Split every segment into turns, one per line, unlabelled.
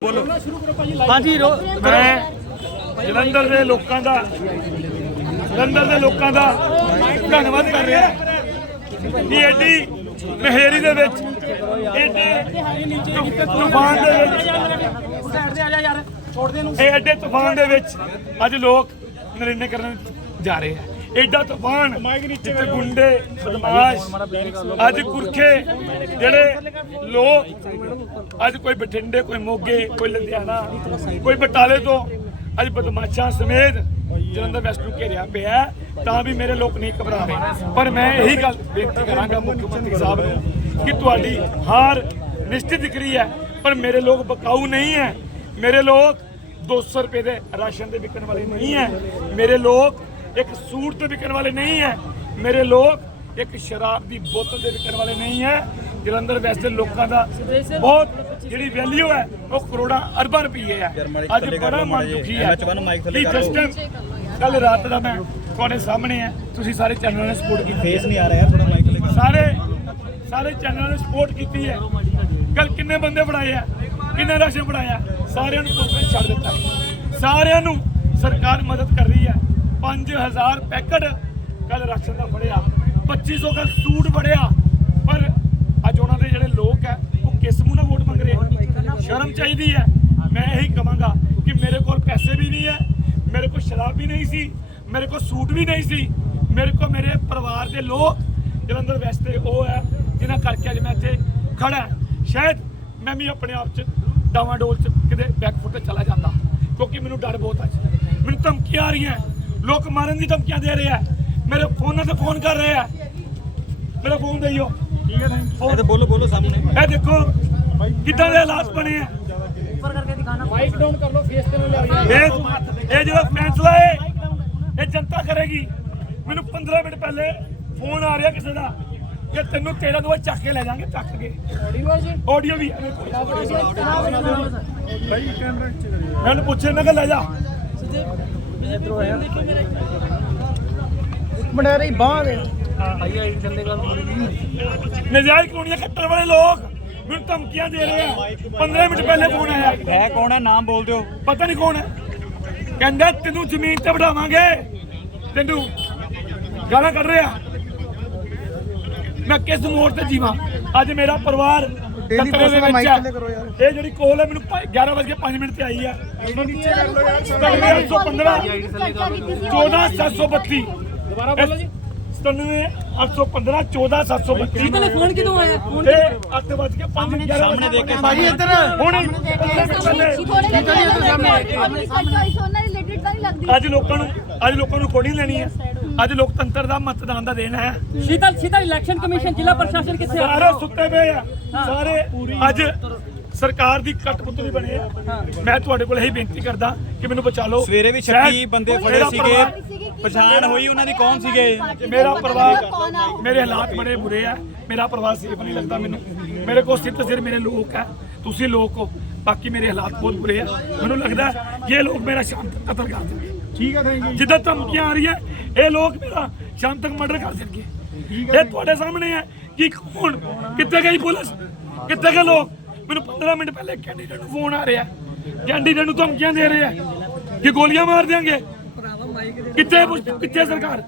ਹਾਂਜੀ ਮੈਂ ਜਲੰਧਰ ਦੇ ਲੋਕਾਂ ਦਾ ਜਲੰਧਰ ਦੇ ਲੋਕਾਂ ਦਾ ਧੰਨਵਾਦ ਕਰ ਰਿਹਾ ਜੀ ਐਡੀ ਮਹਿਰੀ ਦੇ ਵਿੱਚ ਐਡੇ ਤੂਫਾਨ ਦੇ ਵਿੱਚ ਸਾਈਡ ਤੇ ਆ ਜਾ ਯਾਰ ਛੋੜ ਦੇ ਨੂੰ ਐਡੇ ਤੂਫਾਨ ਦੇ ਵਿੱਚ ਅੱਜ ਲੋਕ ਨਰੇਨੇ ਕਰਨ ਜਾ ਰਹੇ ਆ ਐਡਾ ਤੂਫਾਨ ਜਿੱਥੇ ਗੁੰਡੇ ਬਦਮਾਸ਼ ਅੱਜ ਕੁਰਖੇ ਜਿਹੜੇ ਲੋਕ ਅੱਜ ਕੋਈ ਬਠਿੰਡੇ ਕੋਈ ਮੋਗੇ ਕੋਈ ਲੁਧਿਆਣਾ ਕੋਈ ਬਟਾਲੇ ਤੋਂ ਅੱਜ ਬਦਮਾਸ਼ਾਂ ਸਮੇਤ ਜਲੰਧਰ ਵੈਸਟ ਨੂੰ ਘੇਰਿਆ ਪਿਆ ਤਾਂ ਵੀ ਮੇਰੇ ਲੋਕ ਨਹੀਂ ਘਬਰਾ ਰਹੇ ਪਰ
ਮੈਂ ਇਹੀ ਗੱਲ ਬੇਨਤੀ
ਕਰਾਂਗਾ ਮੁੱਖ ਮੰਤਰੀ ਸਾਹਿਬ ਨੂੰ ਕਿ ਤੁਹਾਡੀ ਹਾਰ ਨਿਸ਼ਚਿਤ ਕਰੀ ਹੈ ਪਰ ਮੇਰੇ ਲੋਕ ਬਕਾਉ ਨਹੀਂ ਹੈ ਮੇਰੇ ਲੋਕ 200 ਰੁਪਏ ਦੇ ਰਾਸ਼ਨ ਦੇ ਵਿਕਣ ਵਾਲੇ ਨਹੀਂ ਹੈ ਮੇਰੇ ਲੋਕ ਇੱਕ ਸੂਟ ਤੇ ਵਿਕਣ ਵਾਲੇ ਨਹੀਂ ਹੈ ਮੇਰੇ ਲੋਕ ਇੱਕ ਸ਼ਰਾਬ ਦੀ ਬੋਤਲ ਦੇ ਵਿਕਣ ਵਾਲੇ ਨਹੀਂ ਹੈ ਜਲੰਧਰ ਵੈਸੇ ਲੋਕਾਂ ਦਾ ਬਹੁਤ ਜਿਹੜੀ ਵੈਲਿਊ ਹੈ ਉਹ ਕਰੋੜਾਂ ਅਰਬਾਂ ਰੁਪਏ ਹੈ ਅੱਜ ਬੜਾ ਮਨ ਦੁਖੀ ਹੈ ਮੈਂ ਚਵਨ ਮਾਈਕ ਕੱਲ ਰਾਤ ਦਾ ਮੈਂ ਤੁਹਾਡੇ ਸਾਹਮਣੇ ਹੈ ਤੁਸੀਂ ਸਾਰੇ ਚੈਨਲ ਨੇ ਸਪੋਰਟ ਕੀਤੀ ਫੇਸ ਨਹੀਂ ਆ ਰਿਹਾ ਥੋੜਾ ਮਾਈਕ ਲੈ ਸਾਰੇ ਸਾਰੇ ਚੈਨਲ ਨੇ ਸਪੋਰਟ ਕੀਤੀ ਹੈ ਕੱਲ ਕਿੰਨੇ ਬੰਦੇ ਬੜਾਏ ਆ ਕਿੰਨੇ ਰਸ਼ੇ ਬੜਾਏ ਆ ਸਾਰਿਆਂ ਨੂੰ ਕੋਈ ਛੱਡ ਦਿੱਤਾ ਸਾਰਿਆਂ ਨੂੰ ਸਰਕਾਰ ਮਦਦ ਕਰ ਰਹੀ ਹੈ 5000 ਪੈਕਟ ਕੱਲ ਰਾਸ਼ਨ ਦਾ ਫੜਿਆ 2500 ਕੱਲ ਸੂਟ ਫੜਿਆ ਪਰ ਅੱਜ ਉਹਨਾਂ
ਦੇ ਜਿਹੜੇ ਲੋਕ
ਹੈ ਉਹ ਕਿਸ ਨੂੰ ਵੋਟ ਮੰਗ ਰਹੇ ਸ਼ਰਮ
ਚਾਹੀਦੀ ਹੈ ਮੈਂ
ਇਹੀ ਕਵਾਂਗਾ ਕਿ ਮੇਰੇ ਕੋਲ ਪੈਸੇ ਵੀ ਨਹੀਂ ਹੈ ਮੇਰੇ ਕੋਲ ਸ਼ਰਾਬ ਵੀ ਨਹੀਂ ਸੀ ਮੇਰੇ ਕੋਲ ਸੂਟ ਵੀ ਨਹੀਂ ਸੀ ਮੇਰੇ ਕੋਲ ਮੇਰੇ ਪਰਿਵਾਰ ਦੇ ਲੋਕ ਜਲੰਧਰ ਵੈਸਟ ਦੇ ਉਹ ਹੈ ਜਿਨ੍ਹਾਂ ਕਰਕੇ ਅੱਜ ਮੈਂ ਇੱਥੇ
ਖੜਾ ਸ਼ਾਇਦ
ਮੈਂ ਵੀ ਆਪਣੇ ਆਪ ਚ ਡਾਵਾਂ ਡੋਲ ਚ ਕਿਤੇ ਬੈਕਫੁੱਟ ਤੇ ਚਲਾ ਜਾਂਦਾ ਕਿਉਂਕਿ ਮੈਨੂੰ ਡਰ ਬਹੁਤ ਆ ਮੈਨੂੰ ਧਮਕੀ ਆ ਰਹੀ ਹੈ ਲੋਕ ਮਾਰਨ ਦੀ ਧਮਕੀਆਂ ਦੇ ਰਹੇ ਆ ਮੇਰੇ ਫੋਨ ਤੇ ਫੋਨ ਕਰ ਰਹੇ ਆ ਮੇਰਾ ਫੋਨ ਦਈਓ
ਠੀਕ
ਹੈ ਤੇ ਬੋਲੋ ਬੋਲੋ ਸਾਹਮਣੇ ਇਹ ਦੇਖੋ ਕਿੱਦਾਂ ਦੇ ਹਾਲਾਤ ਬਣੇ ਆ
ਉੱਪਰ ਕਰਕੇ ਦਿਖਾਣਾ
ਮਾਈਕ ਡਾਊਨ ਕਰ ਲੋ ਫੇਸ ਤੇ ਨਾ ਲੈ ਆਈਏ ਇਹ ਜਿਹੜਾ ਫੈਸਲਾ ਹੈ ਇਹ ਜਨਤਾ ਕਰੇਗੀ ਮੈਨੂੰ 15 ਮਿੰਟ ਪਹਿਲੇ ਫੋਨ ਆ ਰਿਹਾ ਕਿਸੇ ਦਾ ਕਿ ਤੈਨੂੰ ਤੇਰਾ ਦੋ ਚੱਕ ਕੇ ਲੈ ਜਾਾਂਗੇ ਚੱਕ ਕੇ
ਆਡੀਓ ਵੀ ਆਡੀਓ ਵੀ
ਭਾਈ ਕੈਮਰਾ ਚ ਕਰੀਏ ਮੈਨੂੰ ਪੁੱਛੇ ਨਾ ਕਿ ਲੈ ਜਾ
ਮਨੇਰੀ ਬਾਹ
ਨਜਾਇਜ਼
ਕੋਣੀਆਂ ਖੱਟਰ ਵਾਲੇ ਲੋਕ ਮੈਨੂੰ ਧਮਕੀਆਂ ਦੇ ਰਹੇ ਆ 15 ਮਿੰਟ ਪਹਿਲੇ ਫੋਨ ਆਇਆ
ਹੈ ਕੌਣ ਹੈ ਨਾਮ ਬੋਲ ਦਿਓ
ਪਤਾ ਨਹੀਂ ਕੌਣ ਹੈ ਕਹਿੰਦਾ ਤੈਨੂੰ ਜ਼ਮੀਨ ਤੇ ਵਡਾਵਾਂਗੇ ਤੈਨੂੰ ਗਾਣਾ ਕੱਢ ਰਿਹਾ ਮੈਂ ਕਿਸ ਮੋੜ ਤੇ ਜੀਵਾਂ ਅੱਜ ਮੇਰਾ ਪਰਿਵਾਰ ਡੇਲੀ ਪੋਸਟ ਦਾ ਕਰੋ ਯਾਰ ਇਹ ਜਿਹੜੀ ਕੋਲ ਹੈ ਮੈਨੂੰ 11:05 ਤੇ ਆਈ ਆ ਇਹ ਨੀਚੇ ਕਰ ਲਓ ਯਾਰ 14 14732 ਦੁਬਾਰਾ ਬੋਲੋ ਜੀ 9715 14732
ਤੇ ਫੋਨ ਕਿਦੋਂ ਆਇਆ
ਫੋਨ ਦੇਖ
ਸਾਹਮਣੇ ਦੇਖ ਕੇ ਬਾਜੀ
ਇੱਧਰ ਹੁਣ ਇੱਧਰ ਅੱਜ ਲੋਕਾਂ ਨੂੰ ਅੱਜ ਲੋਕਾਂ ਨੂੰ ਕੋਡੀ ਲੈਣੀ ਆ ਅੱਜ ਲੋਕਤੰਤਰ ਦਾ ਮਤਦਾਨ ਦਾ ਦਿਨ ਹੈ
ਸ਼ੀਤਲ ਸ਼ੀਤਲ ਇਲੈਕਸ਼ਨ ਕਮਿਸ਼ਨ ਜ਼ਿਲ੍ਹਾ ਪ੍ਰਸ਼ਾਸਨ ਕਿੱਥੇ ਆ
ਸਾਰੇ ਸੁੱਤੇ ਪਏ ਆ ਸਾਰੇ ਅੱਜ ਸਰਕਾਰ ਦੀ ਕਟਪੁਤਲੀ ਬਣੇ ਆ ਮੈਂ ਤੁਹਾਡੇ ਕੋਲ ਇਹ ਬੇਨਤੀ ਕਰਦਾ ਕਿ ਮੈਨੂੰ ਬਚਾ ਲਓ
ਸਵੇਰੇ ਵੀ 26 ਬੰਦੇ ਫੜੇ ਸੀਗੇ
ਪਛਾਣ ਹੋਈ ਉਹਨਾਂ ਦੀ ਕੌਣ ਸੀਗੇ ਮੇਰਾ ਪਰਿਵਾਰ ਮੇਰੇ ਹਾਲਾਤ ਬੜੇ ਬੁਰੇ ਆ ਮੇਰਾ ਪਰਿਵਾਰ ਸੇਫ ਨਹੀਂ ਲੱਗਦਾ ਮੈਨੂੰ ਮੇਰੇ ਕੋਲ ਸਿੱਧਾ ਸਿਰ ਮੇਰੇ ਲੋਕ ਆ ਤੁਸੀਂ ਲੋਕ ਬਾਕੀ ਮੇਰੇ ਹਾਲਾਤ ਬਹੁਤ ਬੁਰੇ ਆ ਮੈਨੂੰ ਲੱਗਦਾ ਇਹ ਲੋਕ ਮੇਰਾ ਸ਼ਾਂਤ ਕਤਲ ਕਰ ਦੇਣਗੇ ਠੀਕ ਹੈ ਥੈਂਕ ਯੂ ਜਿੱਦਾਂ ਧਮਕੀਆਂ ਆ ਰਹੀਆਂ ਇਹ ਲੋਕ ਮੇਰਾ ਸ਼ਾਮ ਤੱਕ ਮਰਡਰ ਕਰ ਦੇਣਗੇ ਠੀਕ ਹੈ ਇਹ ਤੁਹਾਡੇ ਸਾਹਮਣੇ ਹੈ ਕਿ ਕੌਣ ਕਿੱਥੇ ਗਈ ਪੁਲਿਸ ਕਿੱਥੇ ਗਏ ਲੋਕ ਮੈਨੂੰ 15 ਮਿੰਟ ਪਹਿਲੇ ਕੈਂਡੀਡੇਟ ਨੂੰ ਫੋਨ ਆ ਰਿਹਾ ਕੈਂਡੀਡੇਟ ਨੂੰ ਧਮਕੀਆਂ ਦੇ ਰਿਹਾ ਕਿ ਗੋਲੀਆਂ ਮਾਰ ਦੇਣਗੇ ਕਿੱਥੇ ਕਿੱਥੇ ਸਰਕਾਰ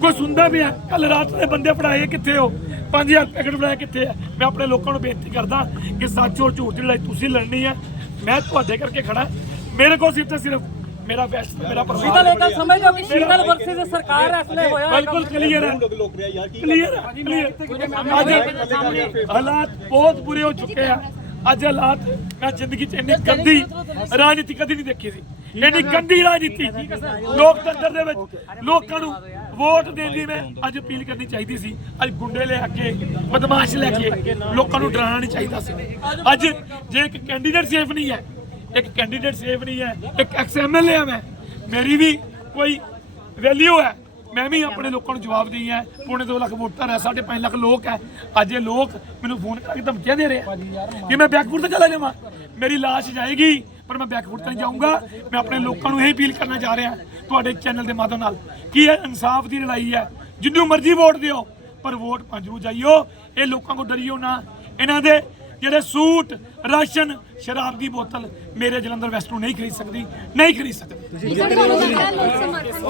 ਕੋਈ ਸੁਣਦਾ ਵੀ ਹੈ ਕੱਲ ਰਾਤ ਦੇ ਬੰਦੇ ਫੜਾਏ ਕਿੱਥੇ ਹੋ 5000 ਪੈਕਟ ਫੜਾਏ ਕਿੱਥੇ ਹੈ ਮੈਂ ਆਪਣੇ ਲੋਕਾਂ ਨੂੰ ਬੇਨਤੀ ਕਰਦਾ ਕਿ ਸੱਚ ਔਰ ਝੂਠ ਦੀ ਲੜਾਈ ਤੁਸੀਂ ਲੜਨੀ ਹੈ ਮੈਂ ਤੁਹਾਡੇ ਕਰਕੇ ਖੜਾ ਮੇਰੇ ਕੋਲ ਸਿਰਫ ਸਿਰਫ ਮੇਰਾ ਬੈਸਟ ਮੇਰਾ ਪਰਵਾਹ
ਸੀਤਲ ਇਹ ਤਾਂ ਸਮਝ ਲਓ ਕਿ ਸੀਤਲ ਵਰਸਸ ਸਰਕਾਰ ਐਸਲੇ
ਹੋਇਆ ਹੈ ਬਿਲਕੁਲ ਕਲੀਅਰ ਹੈ ਕਲੀਅਰ ਅੱਜ ਹਾਲਾਤ ਬਹੁਤ ਬੁਰੇ ਹੋ ਚੁੱਕੇ ਆ ਅੱਜ ਹਾਲਾਤ ਮੈਂ ਜ਼ਿੰਦਗੀ ਚ ਇੰਨੀ ਗੰਦੀ ਰਾਜਨੀਤੀ ਕਦੀ ਨਹੀਂ ਦੇਖੀ ਸੀ ਇੰਨੀ ਗੰਦੀ ਰਾਜਨੀਤੀ ਲੋਕਤੰਤਰ ਦੇ ਵਿੱਚ ਲੋਕਾਂ ਨੂੰ ਵੋਟ ਦੇਣ ਦੀ ਮੈਂ ਅੱਜ ਅਪੀਲ ਕਰਨੀ ਚਾਹੀਦੀ ਸੀ ਅੱਜ ਗੁੰਡੇ ਲੈ ਕੇ ਬਦਮਾਸ਼ ਲੈ ਕੇ ਲੋਕਾਂ ਨੂੰ ਡਰਾਉਣਾ ਨਹੀਂ ਚਾਹੀਦਾ ਸੀ ਅੱਜ ਜੇ ਇੱਕ ਕੈਂਡੀਡੇਟ ਸੇਫ ਨਹੀਂ ਹੈ ਇੱਕ ਕੈਂਡੀਡੇਟ ਸੇਵ ਨਹੀਂ ਹੈ ਇੱਕ ਐਕਸ ਐਮਐਲਏ ਆ ਮੈਂ ਮੇਰੀ ਵੀ ਕੋਈ ਵੈਲਿਊ ਹੈ ਮੈਂ ਵੀ ਆਪਣੇ ਲੋਕਾਂ ਨੂੰ ਜਵਾਬ ਦੇਈ ਹੈ ਪੂਰੇ 2 ਲੱਖ ਵੋਟਰ ਹੈ ਸਾਡੇ 5 ਲੱਖ ਲੋਕ ਹੈ ਅੱਜ ਇਹ ਲੋਕ ਮੈਨੂੰ ਫੋਨ ਕਰਕੇ ਧਮਕੀਆਂ ਦੇ ਰਹੇ ਕਿ ਮੈਂ ਬੈਕਪੁਰ ਤੇ ਚਲਾ ਜਾਵਾਂ ਮੇਰੀ ਲਾਸ਼ ਜਾਏਗੀ ਪਰ ਮੈਂ ਬੈਕਪੁਰ ਤੇ ਜਾਊਂਗਾ ਮੈਂ ਆਪਣੇ ਲੋਕਾਂ ਨੂੰ ਇਹ ਅਪੀਲ ਕਰਨਾ ਜਾ ਰਿਹਾ ਤੁਹਾਡੇ ਚੈਨਲ ਦੇ ਮਾਧਿਅਮ ਨਾਲ ਕਿ ਇਹ ਇਨਸਾਫ ਦੀ ਲੜਾਈ ਹੈ ਜਿੰਨੂੰ ਮਰਜ਼ੀ ਵੋਟ ਦਿਓ ਪਰ ਵੋਟ ਪੰਜ ਨੂੰ ਜਾਈਓ ਇਹ ਲੋਕਾਂ ਕੋ ਡਰਿਓ ਨਾ ਇਹਨਾਂ ਦੇ ਜਿਹੜੇ ਸੂਟ ਰਾਸ਼ਨ ਸ਼ਰਾਬ ਦੀ ਬੋਤਲ ਮੇਰੇ ਜਲੰਧਰ ਵੈਸਟ ਨੂੰ ਨਹੀਂ ਖਰੀਦ ਸਕਦੀ ਨਹੀਂ ਖਰੀਦ ਸਕਦੀ